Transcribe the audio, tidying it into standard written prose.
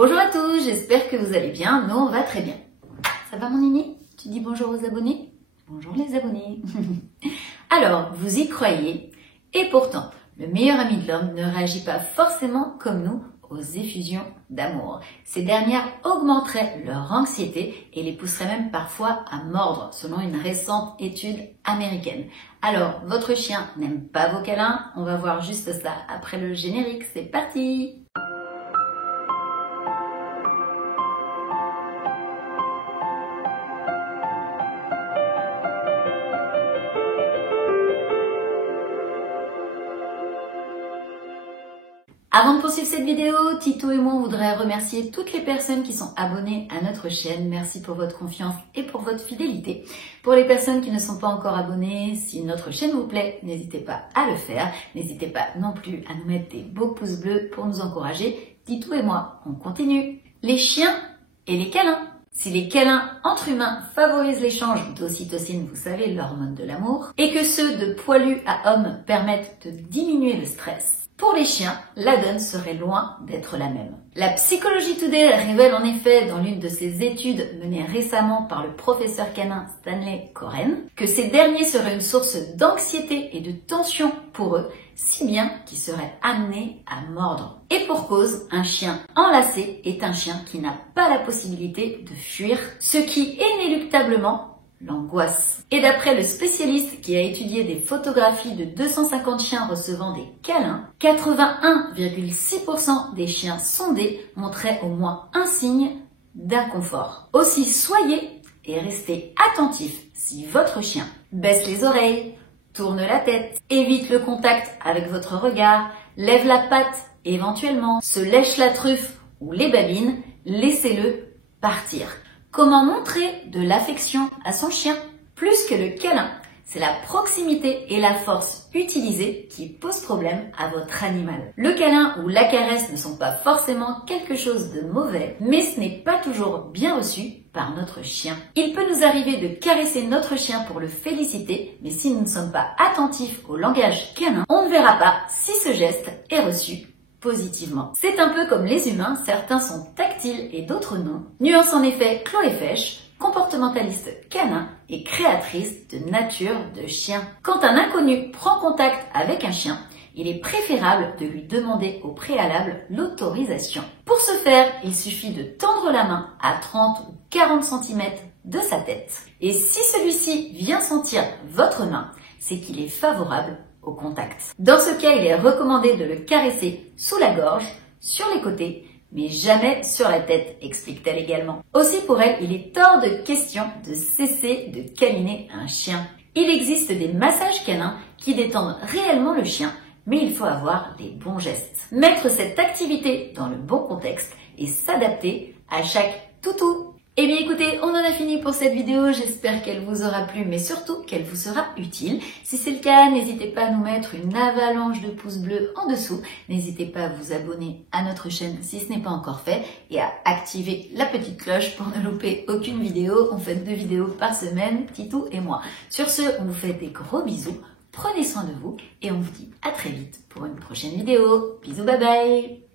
Bonjour à tous, j'espère que vous allez bien. Nous, on va très bien. Ça va mon Nini? Tu dis bonjour aux abonnés? Bonjour les abonnés. Alors, vous y croyez? Et pourtant, le meilleur ami de l'homme ne réagit pas forcément comme nous aux effusions d'amour. Ces dernières augmenteraient leur anxiété et les pousseraient même parfois à mordre, selon une récente étude américaine. Alors, votre chien n'aime pas vos câlins? On va voir juste ça après le générique. C'est parti! Avant de poursuivre cette vidéo, Tito et moi on voudrait remercier toutes les personnes qui sont abonnées à notre chaîne. Merci pour votre confiance et pour votre fidélité. Pour les personnes qui ne sont pas encore abonnées, si notre chaîne vous plaît, n'hésitez pas à le faire. N'hésitez pas non plus à nous mettre des beaux pouces bleus pour nous encourager. Tito et moi, on continue. Les chiens et les câlins. Si les câlins entre humains favorisent l'échange d'ocytocine, vous savez, l'hormone de l'amour, et que ceux de poilus à hommes permettent de diminuer le stress, pour les chiens, la donne serait loin d'être la même. La Psychology Today révèle en effet dans l'une de ses études menées récemment par le professeur canin Stanley Coren que ces derniers seraient une source d'anxiété et de tension pour eux, si bien qu'ils seraient amenés à mordre. Et pour cause, un chien enlacé est un chien qui n'a pas la possibilité de fuir, ce qui inéluctablement l'angoisse. Et d'après le spécialiste qui a étudié des photographies de 250 chiens recevant des câlins, 81,6% des chiens sondés montraient au moins un signe d'inconfort. Aussi, soyez et restez attentifs si votre chien baisse les oreilles, tourne la tête, évite le contact avec votre regard, lève la patte éventuellement, se lèche la truffe ou les babines, laissez-le partir. Comment montrer de l'affection à son chien? Plus que le câlin, c'est la proximité et la force utilisée qui posent problème à votre animal. Le câlin ou la caresse ne sont pas forcément quelque chose de mauvais, mais ce n'est pas toujours bien reçu par notre chien. Il peut nous arriver de caresser notre chien pour le féliciter, mais si nous ne sommes pas attentifs au langage canin, on ne verra pas si ce geste est reçu positivement. C'est un peu comme les humains, certains sont tactiles et d'autres non. Nuance en effet Chloé Fesch, comportementaliste canin et créatrice de nature de chien. Quand un inconnu prend contact avec un chien, il est préférable de lui demander au préalable l'autorisation. Pour ce faire, il suffit de tendre la main à 30 ou 40 cm de sa tête. Et si celui-ci vient sentir votre main, c'est qu'il est favorable au contact. Dans ce cas, il est recommandé de le caresser sous la gorge, sur les côtés, mais jamais sur la tête, explique-t-elle également. Aussi pour elle, il est hors de question de cesser de câliner un chien. Il existe des massages canins qui détendent réellement le chien, mais il faut avoir les bons gestes. Mettre cette activité dans le bon contexte et s'adapter à chaque toutou. Eh bien écoutez, on en a fini pour cette vidéo, j'espère qu'elle vous aura plu, mais surtout qu'elle vous sera utile. Si c'est le cas, n'hésitez pas à nous mettre une avalanche de pouces bleus en dessous. N'hésitez pas à vous abonner à notre chaîne si ce n'est pas encore fait et à activer la petite cloche pour ne louper aucune vidéo. On fait 2 vidéos par semaine, Titou et moi. Sur ce, on vous fait des gros bisous, prenez soin de vous et on vous dit à très vite pour une prochaine vidéo. Bisous, bye bye!